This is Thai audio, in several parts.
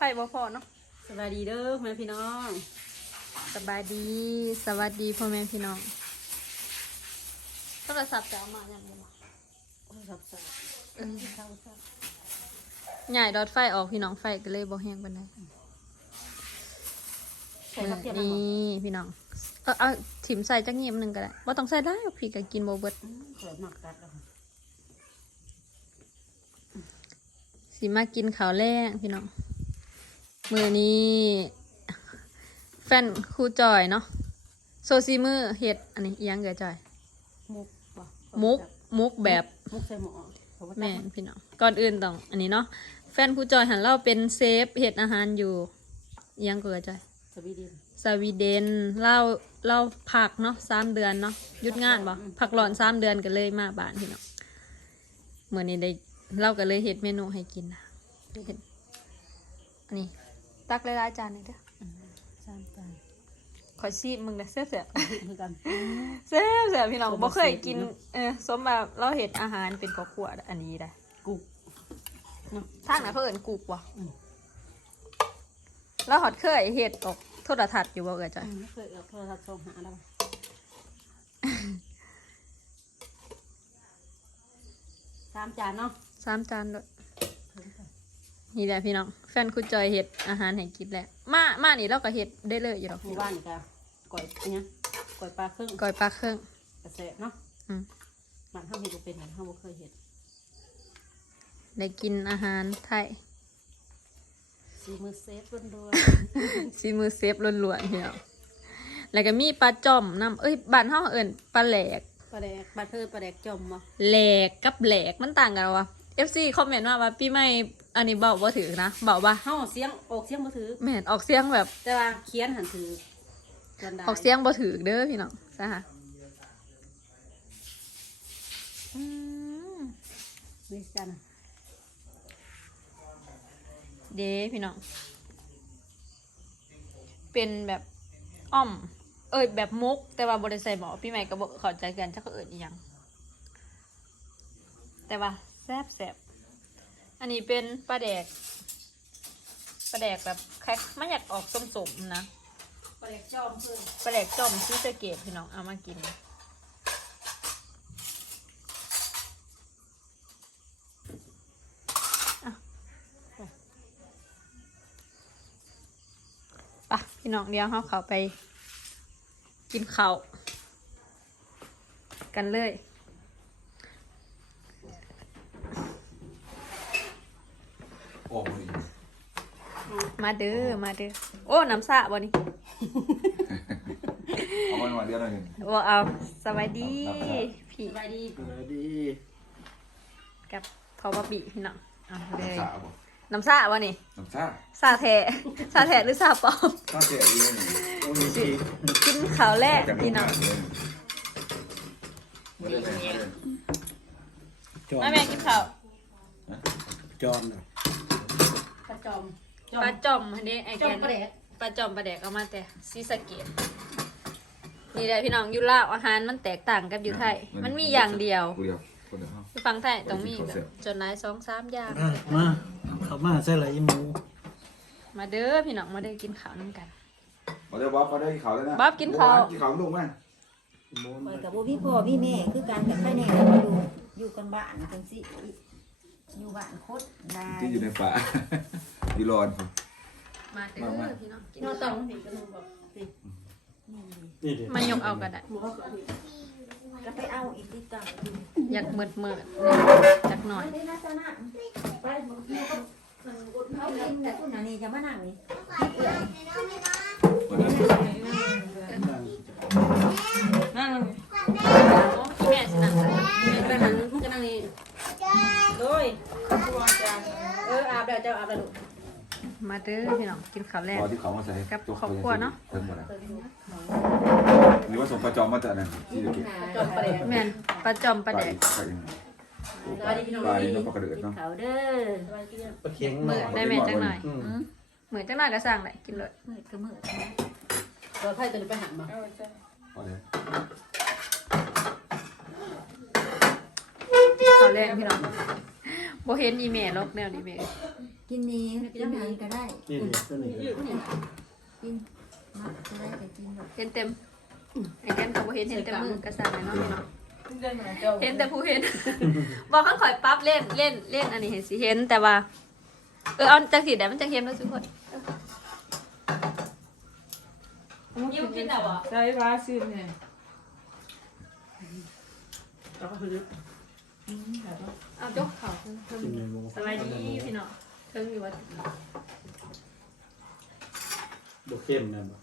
ไฟบ่พอเนาะสบายดีเด้อแม่พี่น้องสบายดี สวัสดีพ่อแม่พี่น้องโทรศัพท์จะเอามาอย่างไรโทรศัพท์สายเออใหญ่ดอดไฟออกพี่น้องไฟก็เลยบ่แห้งปานใดใส่ผักเทียมนี่พี่น้อง เออเอาถิ่มใส่จักเงียบหนึงก็ได้บ่ต้องใส่ได้หรอกพี่ก็กินบ่เบิดเปิดหมักกัดแล้วสิมากินข้าวแรงพี่น้อง มือนี้ แฟนครูจอยเนาะโซซีมือเฮ็ดอันนี้อิหยังเกอจอย มุกบ่มุกมุกแบบ มุกใส่หม้อเขาว่าแม่นพี่น้องก่อนอื่นต้อง อันนี้เนาะแฟนครูจอยหันเราเป็นเซฟเฮ็ดอาหารอยู่อิหยังเกอจอย สวีเดนสวีเดนเล่าเล่าพักเนาะสามเดือนเนาะหยุดงานบ่พักร้อนสามเดือนก็เลยมาบ้านพี่น้องเมื่อนี้ได้เราก็เลยเฮ็ดเมนูให้กินนะเฮ็ดอันนี้ ตักหลายๆจานหนึงเด้อสามจานขอซีมึงนะเสียเสียคือกันเสียเสียพี่น้องสมบ่เคยเสร็จกินเนอะเออสมแบบเราเห็ดอาหารเป็นครอบครัวอันนี้ได้กุกเนาะทางไหนเขาเอิ้นกูกว่ะอืมแล้วหอดเคยเห็ดออกโทรทัศน์อยู่บ่เอ่ยจ้ะอืมเคยเอาโทรศัพท์ส่งหาแล้วสามจานเนาะสามจานด้วย นี่แหละพี่น้องแฟนคุณจอยเห็ดอาหารให้กินแหละมามานี่เราก็เห็ดได้เลยอยู่หรอกหมู่บ้านนี่ก็ก่อยอันเนี้ยก่อยปลาครึ่งก้อยปลาเครื่อง กระแสเนาะอืม บ้านเฮาเฮ็ดบ่เป็นบ้านเฮาบ่เคยเฮ็ดได้กินอาหารไทยซีมือเซฟล้วนซีมือเซฟล้วนๆพี่น้องแล้วก็มีปลาจ่อมน้ำเอ้ยบ้านเฮาเอิ้นปลาแหลก ๆ ปลาแดกปลาเธอปลาแดกจมบ่แหลกกับแหลกมันต่างกันวะ FC คอมเมนต์มาว่าปีใหม่ อันนี้เบาบ่ถือนะเบาปะเฮาเสียงออกเสียงบ่ถือแม่นออกเสียงแบบ แต่ว่าเขียนหันถือกันได้ออกเสียงบ่ถือเด้อพี่น้องใช่ค่ะอืมนี่จันเด้พี่น้อง เป็นแบบอ้อม เอ้ยแบบมุก แต่ว่าบริใส่หมอพี่ใหม่ก็บอกเข้าใจกันชักเอิญอีหยัง แต่ว่าแซ่บแซ่บ อันนี้เป็นปลาแดกปลาแดกแบบแค่มันอยากออกส้มๆนะปลาแดกจอมเพิ่นปลาแดกจอมซีสะเกตพี่น้องเอามากินอะไปพี่น้องเดี๋ยวเขาเขาไป กินข้าวกันเลย โอ้ย มาเด้อมาเด้อโอ้น้ำสะบ่นี่เอามันมาเดียวหน่อยหนึ่งว่าเอาสวัสดีพี่สบายดีสวัสดีกับทอบะบิพี่น้องเอาเลยน้ำชาบ่น้ำสะบ่นี่น้ำชาซาแทะซาแทะหรือซาปลอมต้องเสียดีเลยโอ้ยสิกินข้าวแรกจากพี่น้องไม่ได้เลยไม่ได้เลยจอนแม่แม่กินข้าวจอนน่ะปลาจอม ปลาจอมอันนี้ไอ้จแกอมนปลาแดกปลาจอมปลาแดกเอามาแต่ซีสะเกตนี่แหละพี่น้องอยู่ลาวอาหารมันแตกต่างกับอยู่ไทย มันมีอย่างเดียวกูเดียวคนเดียว อยู่ฟังไทยต้องมีแบบจนหลายสองสามอย่าง อะมาเข้ามาใส่ไหลหมู มาเด้อพี่น้องมาได้อกินข้าวน้ำกัน มาเดี๋ยวบ๊อบมาได้กินข้าวแล้วนะบ๊อบกินข้าว กินข้าวลูกไหมหมูข้อยกับบ่มีพ่อมีแม่คือการกับใครแน่อยู่อยู่กันบ้านจังซี่อยู่บ้านโคตรได้ที่อยู่ในป่า อยู่รอนมาเด้มามาอพี่น้องกินนอข้าวตองนี่ก็นึงบอกสินี่นี่เด็มายกเอาก็ได้หมูเขาก็เอาอีกก็ไปเอาอีกติดกันอยากเมิดเมิดจักหน่อยได้นะเจ้านะไปบ่มีเขาเขากินแต่คุณน่ะนี่จะมานั่งนี่เอื้อยนั่งแม่สินะไปหันมันก็นั่งนี่โดยเอออาบแล้วเจ้าอาบแล้วลูก มาเด้อพี่น้องกินข้าวแรก พอที่เขามาใส่กับตัวครอบครัวเนอะ เพิ่มหมดแล้วหรือว่าส่งประจอมมาจากไหนที่จะเก็บจอมปลาแดกแม่นปลาจอมปลาแดกปลาอีกสวัสดีพี่น้องปลาอีกปลากระเดือดกินเนาะข้าวเด้อสบายดีปลาเค็งหมืน่ออยได้แม่จังหน่อยอืมอืมมือจังหน่อยก็สั่งได้กินเลยมื้อก็มื้อเราไพ่ตัวนี้ไปหันมาพอเลยข้าวแรกพี่น้อง บ่เห็นอีเมลลกแนวนี้แม่กินนี้กินนี้ก็ได้ นี่นี่ตัวนี้กินมักก็ได้แต่กินแบบเห็นเต็มไอ้แก้มก็บ่เห็นเห็นแต่มือกระสานเนาะพี่เนาะเดินมาเจ้าเห็นแต่ผู้เห็น บอกข้างข่อยปั๊บเล่นเล่นเล่นอันนี้เห็นสิเห็นแต่ว่า เออเอาจังสีแดดมันจังเห็นแล้วทุกคนยิ้มกินแต่ว่าใช่ปลาซิมเนี่ยเราก็คือ เอาจกเขาเพิ่มกินในวงสบายดีพี่เนาะเทิงอยู่ว่าบกเข้มนะบ่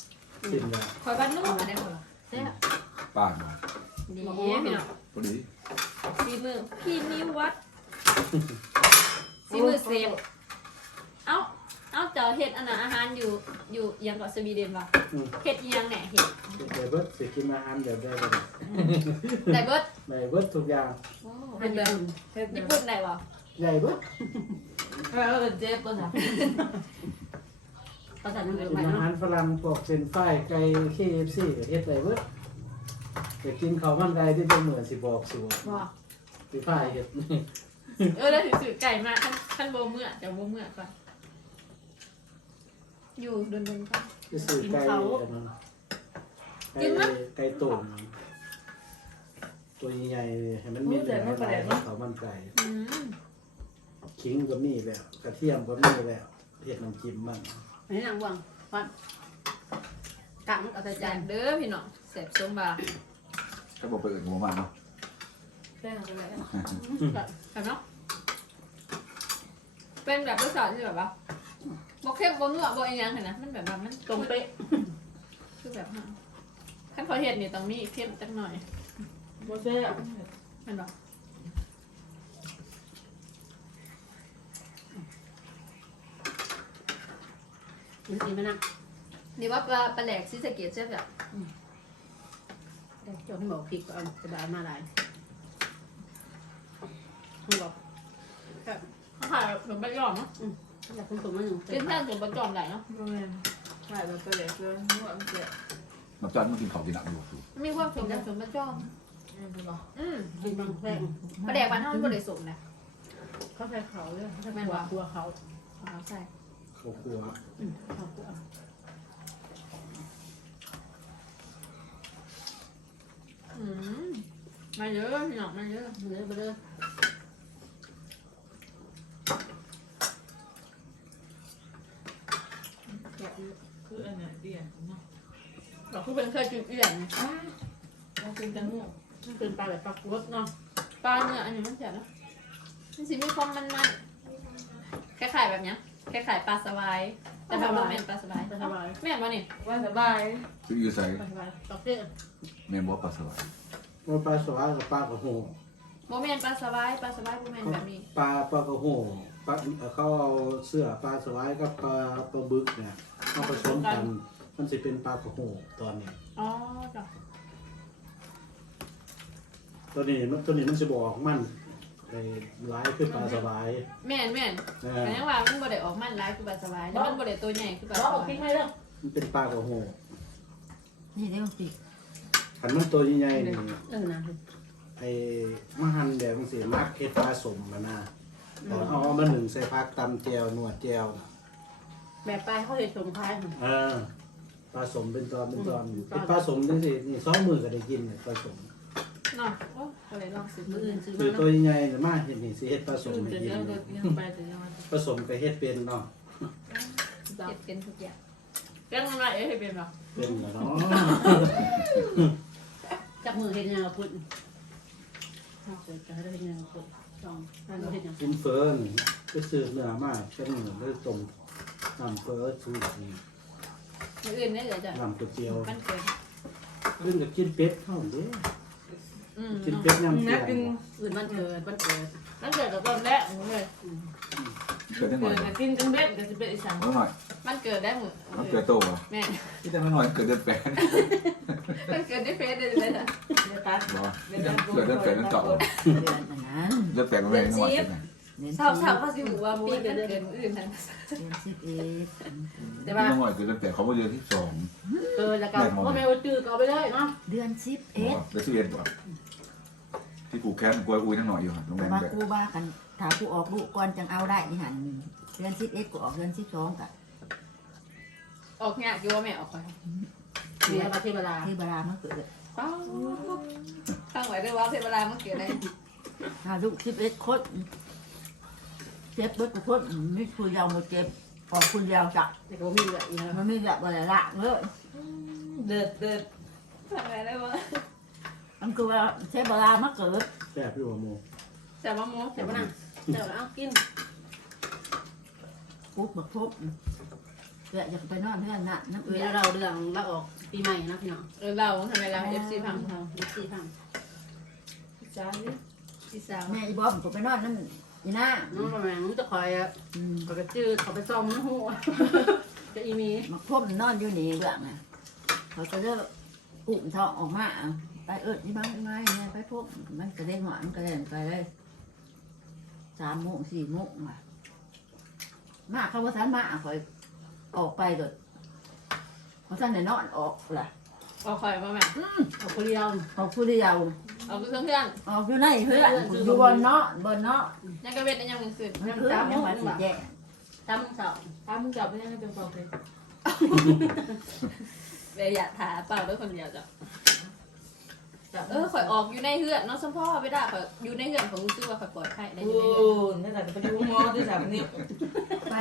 กินได้ข่อยบ้านนุ่มอันนี้ข่อยใช่ค่ะป้านมาดีพี่เนาะพอดีสีมือพี่นิวัดสีมือเซฟเอ้า เอ้าเจ้าเฮ็ดอันน่ะอาหารอยู่อยู่เอียังเกาะสวีเดนป่ะอืม เฮ็ดอีหยังแหน่เฮ็ดได้เบิดสิกินอาหารแบบได้บ่ได้เบิดได้เบิดทุกอย่างโอ้เป็เป็นนแบแบบบญี่ปุ่นได้ป่ะใหญ่เบิดแล้วก็เจ็บตัวสับภาษาหนึ่งกินใหม่อาเนาะหารฝรั่งพวกเป็นฝ้ายไก่ KFC ก็เฮ็ดได้เบิดแต่กินข้าวมันไก่ที่เป็นเหมือนสิบอกสิบอกว่าสิฝ้ายเฮ็ดเออแล้วถือสื่อไก่มาขั้นขั้นโบเมื่อจะโบเมื่อก่อน อยู่โดนๆก่อนจะซื้อไก่อันนั้นไก่ไก่ตุ่มตัวใหญ่ๆให้มันมีเนื้อหลายๆข้าวมันไก่อืมขิงก็มีแล้วกระเทียมก็มีแล้วเฮ็ดน้ำจิ้มมันอันนี้นางวังฟันกะมันเอาใส่แจจานกเด้อพี่น้องแสบสมบาถ้าบอกไปอื่นหัวมันเนาะแป้งอะไรแบบเนาะเป็นแบบรสชาติที่แบบว่า บกเข้มบกนัวบกอีหยังเห็นนะมันแบบว่ามันตรงเป๊ะคือแบบว่าขั้นพอเห็ดนี่ต้องมีเข้มจักหน่อยโมเซ่มันบอกมันสีมันนะนี่ว่าปลาปลาแหลกซิสะเกตใช่แบบเจ้าให้บอกพริกก็เอากระดาษมาลายให้บอก เขาขายแบบเหมือนปลาหยอมเนาะอ ยากคุณสมมาหนึ่งกินแท่งเหมือนปลาหยอมไหลเนาะใช่แบบตัวเล็กเลยนวดมันเจ็บน้ำจานมันกินข้าวกินหนักอยู่มันมีความสมกับสมปลาหยอม อืมกินบางแป้งปลาแดกบ้านเท่ามันบริสุทธิ์นะเขาใส่เขาเลยเขาใส่แม่ว่าตัวเขาเอาใส่ข้าวคั่วเขาตัวอืมมาเยอะพี่น้องมาเยอะเนื้อไปเลยคืออันเนี้ยเดียนเนาะ เราคือเป็นเคยกินเอี่ยนไงเราเป็นจังหูเป็นปลาแบบปลากรดเนาะปลาเนื้ออันนี้มันจะเนาะมันสิมีความมันมันคล้ายๆแบบเนี้ยคล้ายๆปลาสวายแต่แบบว่าแม่นปลาสวายปลาสบาย แม่นบ่นี่ว่าสบายคืออยู่ใส่ปลาสบายปลาเต้เมนบอกปลาสวายมันปลาสวายกับปลากระโหบ่แม่นปลาสวายปลาสวายบ่แม่นแบบนี้ ปลาปลากระโหปลาเขาเอาเสื้อปลาสวายกับปลาปลาบึกเนี่ยมาผสมกัน มันสิเป็นปลากระโหตอนนี้ อ๋อจ้ะตัวนี้มันตัวนี้มันสิบอกมันไอ้ร้ายคือปลาสวายแม่นแม่นนะแต่ยังว่ามันบ่ได้ออกมันหลายคือปลาสวายแล้วมันบ่ได้ตัวใหญ่คือปลาสเราเอาวายพริกให้เด้อมันเป็นปลากระโหนี่ได้สิขันมันตัวใหญ่ๆนี่เออนะไอ้มหันแบบมันสิมักเฮ็ดปลาสมมานะเอาเอามาหนึ่งใส่ผักตำแจวหนวดแจวแบบปลาเขาเห็นสมคายเออ ปลาสมเป็นตอนเป็นตอนเป็นปลาสมจังสินี่สองมือก็ได้กินเนี่ยปลาสมเนาะโอ้ก็เลยลองซื้อมืมือออื่อื่นนซื้อคือมาตัวใหญ่ๆน่ะมาเห็นนี่สิเฮ็ดปลาสมชื่อให้จะกินเยอะก็ยังไปจะยังผสมก็เฮ็ดเป็นเนาะเฮ็ดเป็นทุกอย่างแกงมันมาเอ๊ะเฮ็ดเป็นบ่เป็นแล้วเนาะ จับมือเห็นยังพุ่นเอาเสร็จจะให้ได้เห็นยังพุ่นจองให้เราเห็นยังกินเฟิร์นไปซื้อเนื้อมาเป็นเนื้อเลยต้มน้ำเฟิร์สูตรนี่ มืออื่นได้เลยจ้ะน้ำก๋วยเตี๋ยวมันเกินเรื่องกับกินเป็ดเท่าเด้อืมกินเป็ดน้ำเตี๋ยวอื่นมันเกิดมันเกิดนั่นเกิดกับตอนแรกเลยเกิดได้หน่เกิอยดกับกินจังเบ็ดก็จะเป็นอีสานเอาหน่อยมันเกิดได้มือมันเกิดโตอะแม่ที่แต่ไม่หน่อยเกิดเดือนแปดมันเกิดได้เฟซได้เลยจ้ะเดี๋ยวตัดบอกเกิดเดือนแปดนั่นเก่าเดือนอันนั้นเดือนแปดมันไม่ได้หน่อยใช่ไหม เดือนชาวชาวเขาสิบอกว่าปีมันเกิดมืออื่นนั่นเดือนสิบเอ็ดแต่ว่าหน่อยเกิดเดือนแปดเขาบอกเดือนที่สองเกิดแล้วก็พ่อแม่ว่าจื้อก็เอาไปเลยเนาะเดือนสิบบเอ็อดกเดือนสิบเอ็ดบอกที่ผูกแขนกล้วยอุ้ยทั้งหน่อยอยู่โรงแรแต่มว่าแบบกูว่ากันถ้ากูออกลูกก่อนจังเอาได้นี่หันเดือนสิบเอ็ดกูออกเดือนสิบสองกะออกเนี่ยอยู่ว่าแม่ออกไปเสียประเทศเวลาที่เวลามันเกิดป้าตั้งไว้ด้วยว่าเทเวลาเมื่อกี้อะไรถ้าลูกสิบเอ็ดคน เจ็บเบิดกูคนไม่คุยยาวมาเจ็บออกคุณยาวจักแต่ก็มีเหลืออีกนะมันไม่แบบอะไรละเว้ยเดือดเดือดทำไงได้วะมันคือว่าใช้เวลามาเกิดแซ่บพี่หัวโมแต่ว่าโมแต่ว่านั่งแต่ว่าเอากินปุ๊บบักพบเกิดอยากไปนอนเพื่อนน่ะน้ำเวเอื้อลาเราเรื่องเราออกปีใหม่นะพี่น้องเออเราทำไมเราเอฟซีพังเราสี่พังจ้าที่สามแม่อีบอมก็ไปนอนนั่น อีน่าน้องประมาณนู้จะคอยอะอืมก็ไปจืดเขาไปซ่อมน้ำหัวจะอีมีบักพบนอนอยู่นี่เบื้องน่ะเขาก็เลิกอุ่มท้องออกมาเอาไปเอิดนี่บ้างไม่ไม่เนี่ยไปพบมันกระเด้งหวานกระเด้งไปเลยสามโมงสี่โมงมามาเขาว่าสันมาคอยออกไปโดดเขาสันไหนนอนออกล่ะเอาคอยมาแม่เอาคนเดียวออกผู้เดียว เอาคือเพื่อนออกอยู่ในเพื่อนอยู่บนเนาะบนเนาะยังกระเบ็ดยังมึงสืบมันคือยังว่าสิแย่ทำเสาถ้ามึงจับไม่ยังจะบอกเลยเบยอยากถาเปล่าด้วยคนเดียวจ้ะเออข่อยออกอยู่ในเฮือนเนาะสมพ่อไม่ได้ข่อยอยู่ในเฮือนของซื้อว่าข่อยปลอดภัยได้อยู่ในเฮือนนั่นแหละไปดูหมอที่สามนิ้วไป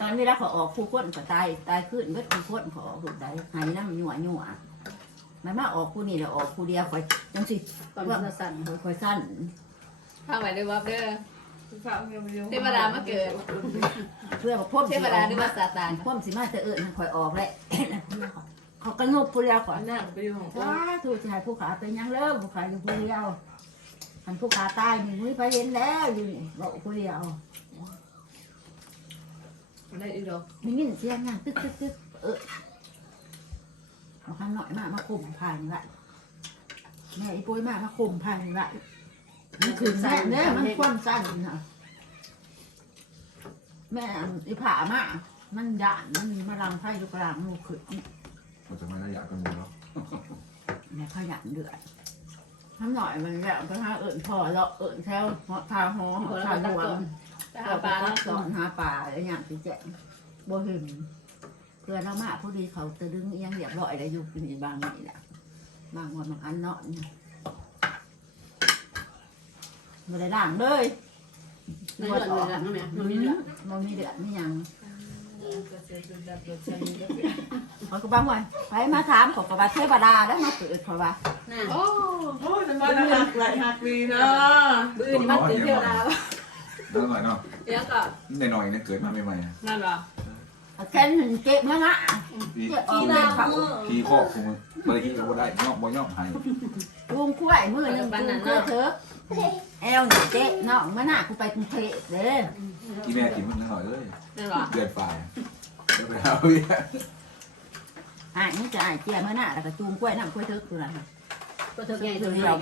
ตอนนี้แล้วเขาออกคู่คนก็ตายตายขึ้นเบิดคู่คนเขาออกถูกใจหายน้ำหนัวหนัว มันมาออกคู่นี่แล้วออกคู่เดียวคอยจังสิตอนนี้สั่นคอยสั้นข้างไหนด้วยว่าเด้อเทวดามาเกิด เพื่อพ่มเทวดาด้วยว่าซาตานพ่มสิมาจะเอิญคอยออกแหละเขาก็งบผู้เดียวก่อนน่าไปดูของว้าถูกชายผู้ขาเป็นยังเลิกผู้ขาอยู่ผู้เดียวอันผู้ขาตายนี่มุ้ยไปเห็นแล้วอยู่นี่บอกผู้เดียวได้อีกดอกมีเงินเสียงงานตึ๊กตึ๊กตึ๊กเออ เอาข้างหน่อยมามาคุมผ่านไว้แม่อีปุ้ยมามาคุมผ่านไว้มันคือแม่เนี่ยมันคว่ำสั้นนะแม่อีผามามันหยานมันมีมาลังไพ่อยู่กลางลูกขึ้นมันจะไม่ได้อยากกันอยู่แล้วแม่ขยันเดือดทำหน่อยมันแบบไปหาเอิญพอเลาะเอิญแถวหอทาหอหอทาหวงไปหาหาปปลาลาแล้แล้ววสอนหาปลาแล้วอย่างที่แจ้งบ่เห็นเพื่อนเรามาผู้ดีเขาจะดึงเอียงเรียบร้อยได้อยู่กินอีบางนี่แหละบางวันบางอันเนาะนี่ไม่ได้ด่างเลยในเดือนเลยละน้องแม่มันมีเหลือมันมีเดือดมีหยังก็เสียจนดับรถใช้เขาก็บางวันไปมาถามเขาก็ว่าเทวดาแล้วมาเกิดเขาว่าน่ะโอ้โอ้ยมันมาหักหลายหักดีเนาะบื้อนี่มันตื่นเที่ยวดาวนั่นหน่อยเนาะเดี๋ยวก็ในหน่อยๆเนี่ยเกิดมาใหม่ๆนะนั่นหรอ แค่นเจ็บมาละพี่เจ็บออกเลยเขาพี่ครอบคุณบริกินก็ได้ย่อมบ่ย่อมให้ลุงคุ้ยมือหนึ่งลุงเกลือเถอะแอลเนี่ยเจ๊น้องมาหน้ากูไปกรุงเทพเด้อที่แม่กินมันหน่อยเลยนั่นหรอเดือนฝ่ายไปเอาเนี่ยอะนี่จะอะเจียมาหน้าแล้วก็จูงกล้วยน้ำกล้วยเถอะกูละก็เธอใหญ่ตัวใหญ่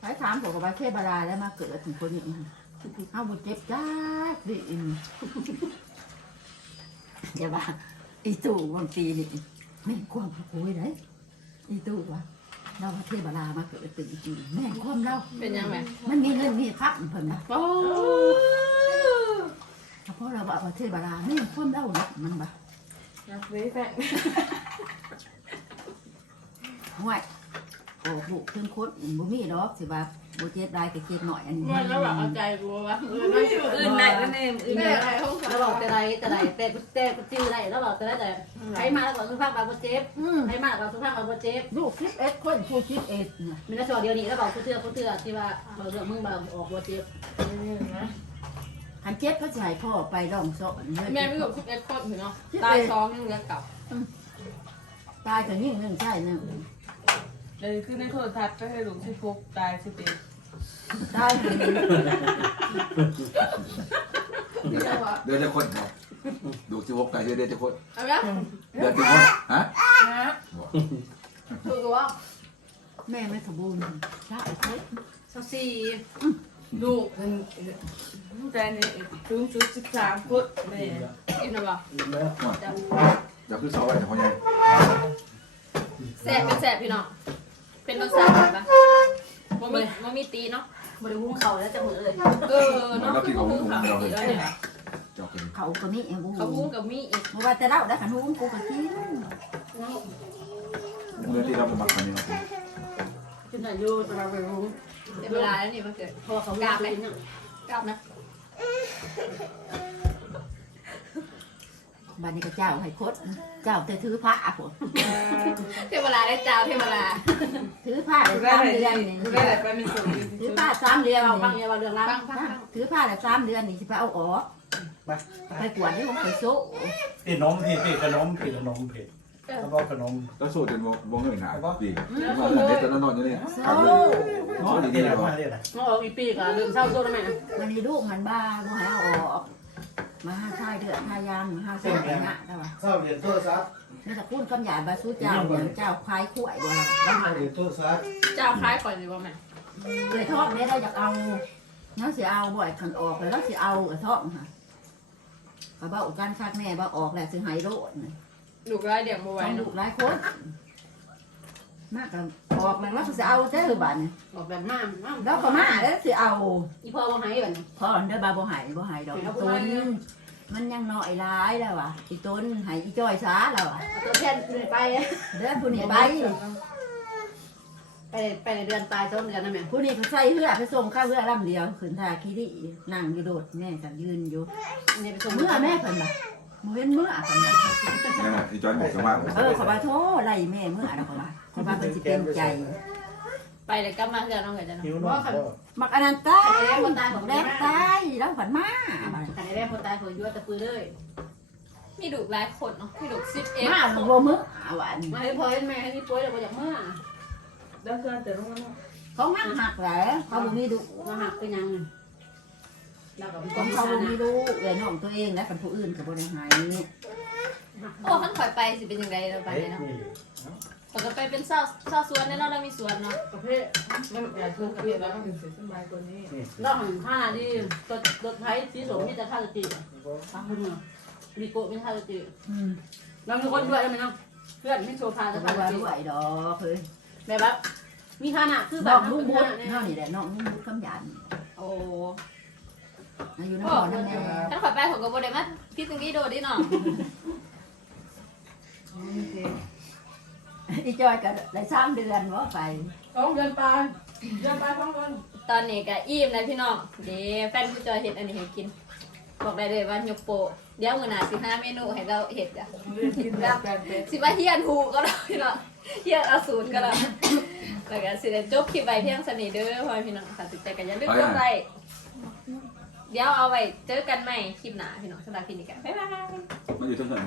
ไปถามผมกับว่าเทพบาราแล้วมาเกิดถึงคนนี้ เอาบุเจ็บจ้าดิอินอย่าว่าอีตู่บางทีนี่แม่งความโอ้ยเลยอีตู่วะเราว่าเทพบารามาเกิดถึงจริงแม่งความเราเป็นยังไงมันมีเงินมีพักเพิ่นนะโอ้เพราะเราบอกว่าเทพบาราแม่งความเราเนาะมันบ่หักดีแฟงห่วยโอ้บุถึงคนบ่มีดอกสิว่า บ่เจ็บได้ก็เจ็บหน่อยอันนี้มันแล้วแบบเอาใจกูวะอื่นไหนนั่นเองอื่นไหนอะไรห้องแล้วบอกแต่ไรแต่ไรแต่แต่จื้อไรแล้วบอกแต่ไรแต่ใครมาแล้วบอกสุภาพบางเจ็บอืมใครมาแล้วบอกสุภาพบางเจ็บลูกคิดเอ็ดคนผู้คิดเอ็ดเนี่ยมีนักสอนเดียวนี้แล้วบอกกูเถื่อกูเถื่อที่ว่าเราเรื่องมึงแบบออกบัวเจ็บนะคันเจ็บก็จะให้พ่อไปดองสอนแม่ไม่ถูกสิบเอ็ดคนอยู่เนาะตายท้องยังเหลือเก่าตายแต่ยิ่งหนึ่งใช่หนึ่งเลยขึ้นในโทรทัศน์ก็ให้หลุมสิฟุกตายสิเอ็ด ตายหนึ่งเดือนจะคนครับดูที่พบกันเดือนจะคนเอาละเดือนจะคนฮะนะถูกว่าแม่ไม่สมบูรณ์ใช่เจ็บสักสี่ลูกมันใจนี่ถึงชุดสิบสามฟุตแม่กินหรือเปล่าแล้วเดี๋ยวขึ้นเสาไว้แต่พอใหญ่แสบเป็นแสบพี่น้องเป็นรสชาติอะไรปะ บ่มีบ่มีตีเนาะบริวุ้งเขาแล้วจะมือเลยเออเนาะคือบ่หุงข้าวอีกแล้วเนี่ยเจ้าเป็นเขาก็มีเองกูเขาหุงกับมีอีกเมื่อว่าแต่เราได้ขันหุ้งกูก็กินเมื่อที่เราไปมักกันนี่ครับจุดไหนอยู่ตเราบริวุ้งเดี๋ยวเวลาแล้วนี่มันเกิดเพราะว่าเขากล้าไปเนี่ยกลับนะ บ้านนี้ก็เจ้าให้คด เจ้าแต่ถือผ้าผมเทวลาได้เจ้าเทวลาถือผ้าได้ได้สามไหนเดือนนี่ได้ไหนไปมีส่วนถือผ้าสามเดือนเราฟังนี่เนี่ยว่าเรื่องราวฟังฟังฟังถือผ้าได้สามเดือนนี่สิไปเอาออกไปไปกวดที่ของไปโซ่พี่นมพี่พี่ขนมพี่ขนมพี่แล้วก็ขนมแล้วสูตรจนวงเงินหนาดีมันเด็กตอนนอนอยู่นี่โซ่ขับเลยนอนที่ไหนมาเนี่ยนะน้องเอาอีปีกอะลืมเศร้าโซ่ได้ไหมมันนี่ลูกมันบ้าบ่ให้เอาออก มาห้าชายเดือดห้ายามมาห้าชายเดือดนะแต่ว่าเศร้าเหรียญโทรศัพท์นี่ตะกุ้นคำใหญ่บาสู้เจ้าอย่างเจ้าคลายข่วยบ่ล่ะเศร้าเหรียญโทรศัพท์เจ้าคล้ายก่อนดีกว่าแม่เลยทอดเนี่ยเราอยากเอาน้องสิเอาบ่อยขันออกเลยแล้วสิเอากระทอดค่ะเขาบอกการคักแม่ว่าออกแหละสิหายโรดลูกร้ายเดี๋ยวมาต้ไว้องเนาะลูกหลายคน มากกันออกแล้วเราสิเอาเด้อบัดนี้ออกแบบมากมากแล้วก็มาแล้วสิเอาอีพ่อว่าไงแบบนี้พอเด้อบาบ่หายบ่หายดอกอีต้นมันยังน้อยร้ายแล้วว่ะอีต้นหายอีจ้อยซาแล้วว่ะตัวแทนไปเด้อผู้นี้ไปไปไปในเดือนปลายต้นเดือนนั่นแหละผู้นี้ก็ใส่เหือไปส่งข้าวเหือลำเดียวขึ้นทาขี้ดินั่งอยู่โดดแม่ก็ยืนอยู่นี่ไปส่งเมื่อแม่เพิ่นบ่ บ่เห็นเมื่อเพิ่นบ่นั่นแหละที่จอยบอกกันว่าเออขอบ่าโทษไล่แม่เมื่อแล้วขอบ่าขอบ่าเพิ่นสิเป็นใจ ไปเดี๋ยวกลับมาเดี๋ยวน้องเกิดจะเนาะหิวนมก็มักอันนั้นตายคนตายของแดกตายแล้วฝันมาแต่ในแรกคนตายคนยั่วตะปือเลยมีลูกหลายคนเนาะมีลูกสิบเอ็ดมาบ่มื้ออาวันมาให้พ่อให้แม่ให้นี่ป่วยแล้วก็อยากเมื่อแล้วเพื่อนแต่ต้องมาเขาหักหักแหละเขาบ่มีดุมาหักเป็นยัง เรากับของเขาบ่มีดุเอ้ยน้องตัวเองและกันผู้อื่นก็บ่ได้หายโอ้ขันข่อยไปสิเป็นยังไงเราไปเอ๊ะเนาะนี่ข่อยก็ไปเป็นเศร้าเศร้าสวนแน่นอนเรามีสวนเนาะประเภทมันอยากชวนกับเพื่อนแล้วมันถึงเสียสบายกว่านี้นี่เราหันท่าที่รถรถไทยสีสมมีแต่ท่าจะจีทางคุณมีโกะมีท่าจะจีอืมเรามีคนด้วยไหมน้องเพื่อนไม่โชว์พาก็จะบ่พาว่าจะจีด้วยดอกเฮ้ยแบบว่ามีท่าหนักคือแบน้อบงลูลูกกบุบุญญเฮานี่แหละน้องลูกบุญคำหยาดโอ้ อายุนครนั่นแน่ขันข่อยไปผมก็บ่ได้มาคิดตรงนี้โดดดิเนาะอีจอยก็ได้3เดือนบ่ไปสองเดือนปลายเดือนปลายสองเดือนตอนนี้ก็อิ่มนะพี่น้องเดี๋ยวแฟนผู้จอยเห็ดอันนี้ให้กิน บอกได้เลยว่ายกโปะเดี๋ยวมื้อหน้าสิหาเมนูให้เราเห็ดจ้ะเดือนกินแบบแบบเป็ดสิว่าเฮียนฮูก็ได้พี่น้องเฮียนเอาสูตรก็ได้แล้วก็สิได้จบคลิปไว้เพียงสนิทเด้อพ่อแม่พี่น้องค่ะติดใจกันอย่าลืมกดไลค์ เดี๋ยวเอาไว้เจอกันใหม่คลิปหน้าพี่น้องสำหรับคลิปนี้กันบ๊ายบาย มันอยู่ทั้งหมด